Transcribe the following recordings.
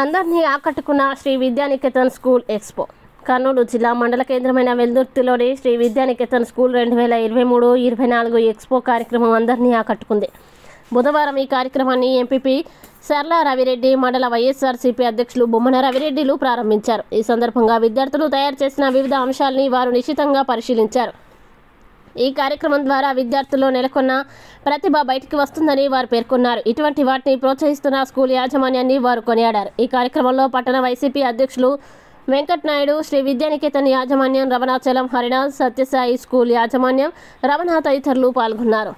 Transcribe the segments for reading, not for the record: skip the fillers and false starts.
అందరినీ ఆకట్టుకున్న Shri Vidyanikethan school expo. Kurnool జిల్లా మండల కేంద్రమైన వెల్దుర్తిలోని శ్రీ విద్యానికేతన్ స్కూల్ 2023-24 ఎక్స్పో కార్యక్రమం అందరినీ ఆకట్టుకుంది. బుధవారం ఈ కార్యక్రమాన్ని ఎంపీపీ సర్ల రవిరెడ్డి, మండల వైఎస్ఆర్సీపీ అధ్యక్షులు బొమ్మన రవిరెడ్డిలు ప్రారంభించారు. ఈ సందర్భంగా విద్యార్థులు తయారు చేసిన వివిధ అంశాలని వారు నిశితంగా పరిశీలించారు. ఈ కార్యక్రమం ద్వారా విద్యార్థుల్లో నెలకొన్న ప్రతిభ బయటికి వస్తుందని వారు పేర్కొన్నారు. ఇటువంటి వాటిని ప్రోత్సహిస్తున్న స్కూల్ యాజమాన్యాన్ని వారు కొనియాడారు. ఈ కార్యక్రమంలో పట్టణ వైసీపీ అధ్యక్షులు వెంకటనాయుడు, శ్రీ విద్యానికేతన్ యాజమాన్యం, రమణాచలం, హరినాథ్, సత్యసాయి స్కూల్ యాజమాన్యం, రమణ తదితరులు పాల్గొన్నారు.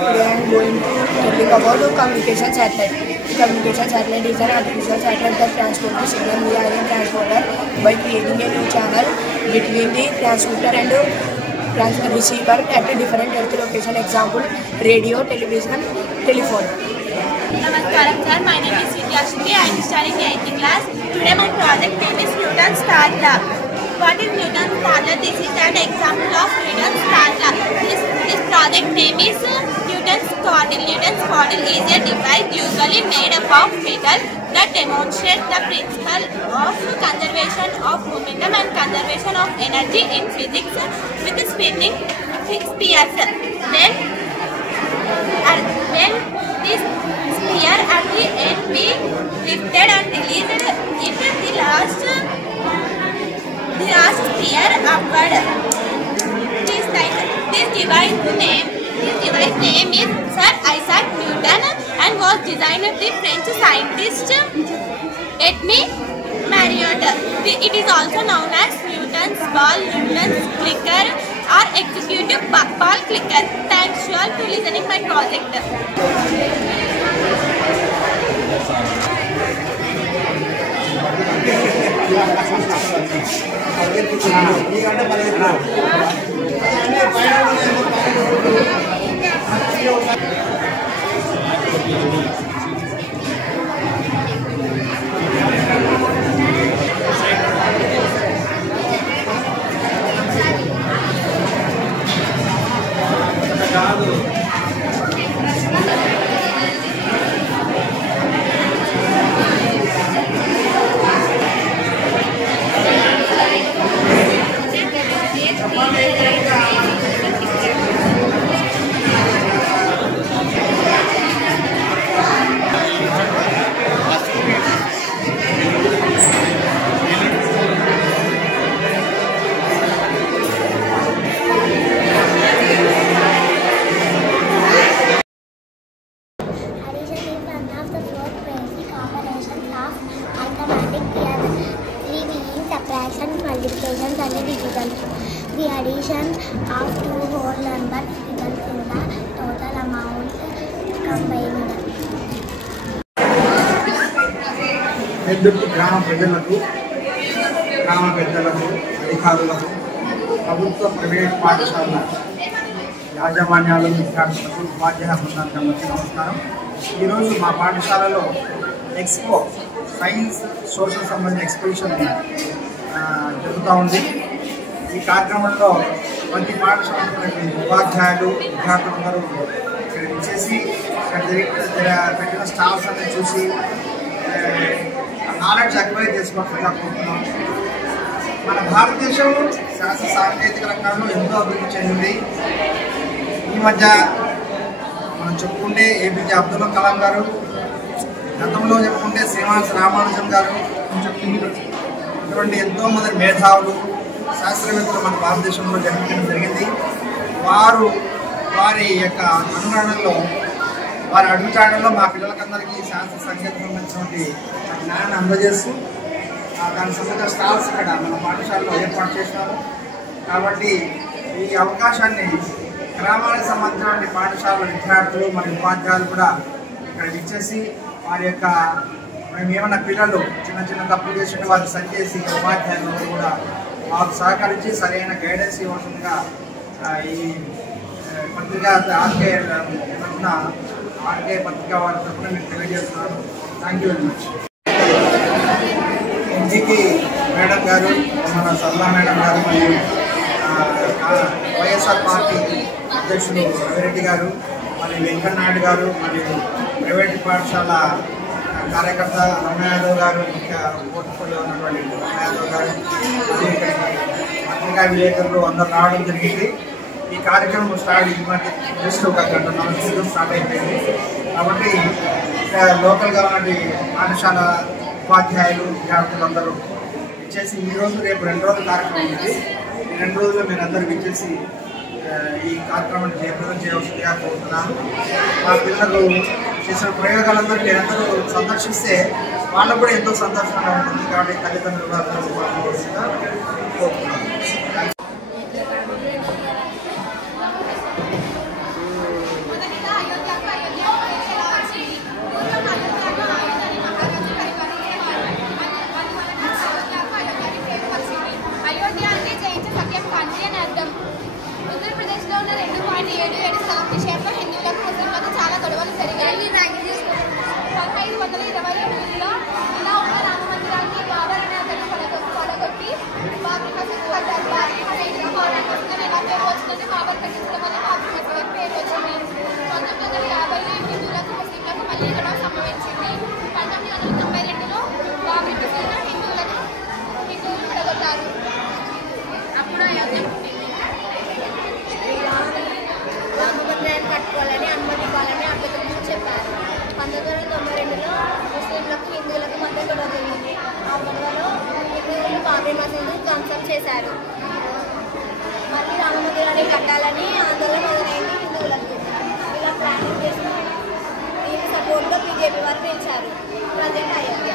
Today I am going to talk about communication satellite. Communication satellite is an artificial satellite that transports the signal via a transponder by creating a new channel between the transmitter and receiver at a different earth location. Example: radio, television, telephone. Namaskaram sir, my name is Vidyashri. I am studying 8th class. Today my project name is Newton's Star Law. What is Newton's Star Law? This is an example of Newton's Star Law. This project name is Newton's Cordel. Newton's Cordel is a device usually made up of metal that demonstrates the principle of conservation of momentum and conservation of energy in physics with spinning spheres. Then this sphere at the end be lifted and released if the last sphere upward. This device name is Sir Isaac Newton and was designed by the French scientist Edmond Marriott. It is also known as Newton's ball, Newton's clicker, or executive ball clicker. Thanks you all to listening my project. Multiplications and division. The addition of two whole numbers results in the total amount combined. గ్రామ ప్రజలకు గ్రామ పెద్దలకు అధికారులకు ప్రభుత్వ private పాఠశాలల యాజమాన్యాలు విద్యార్థులకు ఉపాధ్యాయ బృందానికి అందరికీ నమస్కారం. ఈరోజు మా పాఠశాలలో ఎక్స్పో సైన్స్ సోషల్ సంబంధించిన ఎక్స్పోజిషన్ జరుగుతూ ఉంది. ఈ కార్యక్రమంలో ప్రతి పాఠశాలకు ఉపాధ్యాయులు విద్యార్థులందరూ ఇక్కడ వచ్చేసి పెట్టిన స్టాల్స్ అన్ని చూసి నాలెడ్జ్ అక్వైర్ చేసుకోవాల్సిందిగా కోరుతున్నాం. మన భారతదేశం శాస్త్ర సాంకేతిక రంగాల్లో ఎంతో అభివృద్ధి చెందింది. ఈ మధ్య మనం చెప్పుకుంటే ఏపీజే అబ్దుల్ కలాం గారు, గతంలో చెప్పుకుంటే శ్రీనివాస రామానుజం గారు, ఇటువంటి ఎంతోమంది మేధావులు శాస్త్రవేత్తలు మన భారతదేశంలో జన్మించడం జరిగింది. వారి యొక్క అనురణలో వారి అడుగుజాడల్లో మా పిల్లలకందరికీ శాస్త్ర సంగీతం సంబంధించినటువంటి జ్ఞానాన్ని అందజేస్తూ దానికి సంబంధించిన స్టాల్స్ ఇక్కడ మన పాఠశాలలో ఏర్పాటు చేసినాము. కాబట్టి ఈ అవకాశాన్ని గ్రామానికి సంబంధించినటువంటి పాఠశాల విద్యార్థులు మరియు ఉపాధ్యాయులు కూడా ఇక్కడ ఇచ్చేసి వారి యొక్క మేము ఏమన్నా పిల్లలు చిన్న చిన్న తప్పులు చేసిన వారిని సరిచేసి ఉపాధ్యాయులు కూడా మాకు సహకరించి సరైన గైడెన్స్ ఇవ్వాల్సిందిగా ఈ పత్రికా ఆర్కే పత్రికా వారి తరఫున మీకు తెలియజేస్తున్నాను. Thank you very much. ఎన్జీకి మేడం గారు, మన సల్లా మేడం గారు మరియు వైఎస్ఆర్ పార్టీ అధ్యక్షులు రవిరెడ్డి గారు, మరియు వెంకయ్యనాయుడు గారు, మరియు ప్రైవేట్ పాఠశాల కార్యకర్త రమణ యాదవ్ గారు, ముఖ్య పోర్ట్ఫోలియో ఉన్నటువంటి రమణ యాదవ్ గారు, పత్రికా విలేకరులు అందరూ రావడం జరిగింది. ఈ కార్యక్రమం జస్ట్ ఒక గంట నలభై స్టార్ట్ అయిపోయింది. కాబట్టి లోకల్గా ఉన్నటువంటి పాఠశాల ఉపాధ్యాయులు విద్యార్థులు అందరూ ఇచ్చేసి ఈరోజు రేపు 2 రోజుల కార్యక్రమం ఉంది. 2 రోజుల్లో మీరు అందరూ విచ్చేసి ఈ కార్యక్రమాన్ని జయప్రదం చేయవలసిందిగా కోరుతున్నాను. మా పిల్లలు చేసిన ప్రయోగాలందరూ మీరందరూ సందర్శిస్తే వాళ్ళకు కూడా ఎంతో సంతోషంగా ఉంటుంది. కాబట్టి తల్లిదండ్రులు కోరుతున్నాను. ఉత్తరప్రదేశ్లో ఉన్న 2.77 స్థలం విషయంలో హిందువులకు ముస్లింలకు చాలా గొడవలు జరిగాయి. 1528లో ఇలా ఉన్న రామ మందిరాన్ని బాబర్ అనే అతను పడగొట్టి బాబర్ మసీద్ కట్టారు. బాబర్ మసీదుకు పౌరాణిక వస్తుందని ఎలా పేరు వచ్చిందంటే బాబర్ కట్టించడం వల్ల బాబర్ మసీదుకు పేరు వచ్చింది. 1950లో హిందువులకు ముస్లింలకు మళ్ళీ గొడవ సంభవించింది. 1992లో బాబర్ మసీదులో హిందువులు పడగొట్టారు. అప్పుడు అయోధ్య రామ మందిరాన్ని కట్టుకోవాలని అనుమతి ఇవ్వాలని అభ్యర్థులకు చెప్పారు. 1992లో ముస్లింలకు హిందువులకు మధ్య గొడవ జరిగింది. ఆ గొడవలో హిందువులు బాబ్రీ మసీదు ధ్వంసం చేశారు. మళ్ళీ రామ మందిరాన్ని కట్టాలని ఆందోళన మొదలైంది హిందువులకు. ఇలా ప్లానింగ్ చేసి దీని సపోర్ట్గా బీజేపీ వారు పిలిచారు. ప్రజెంట్ అయోధ్య.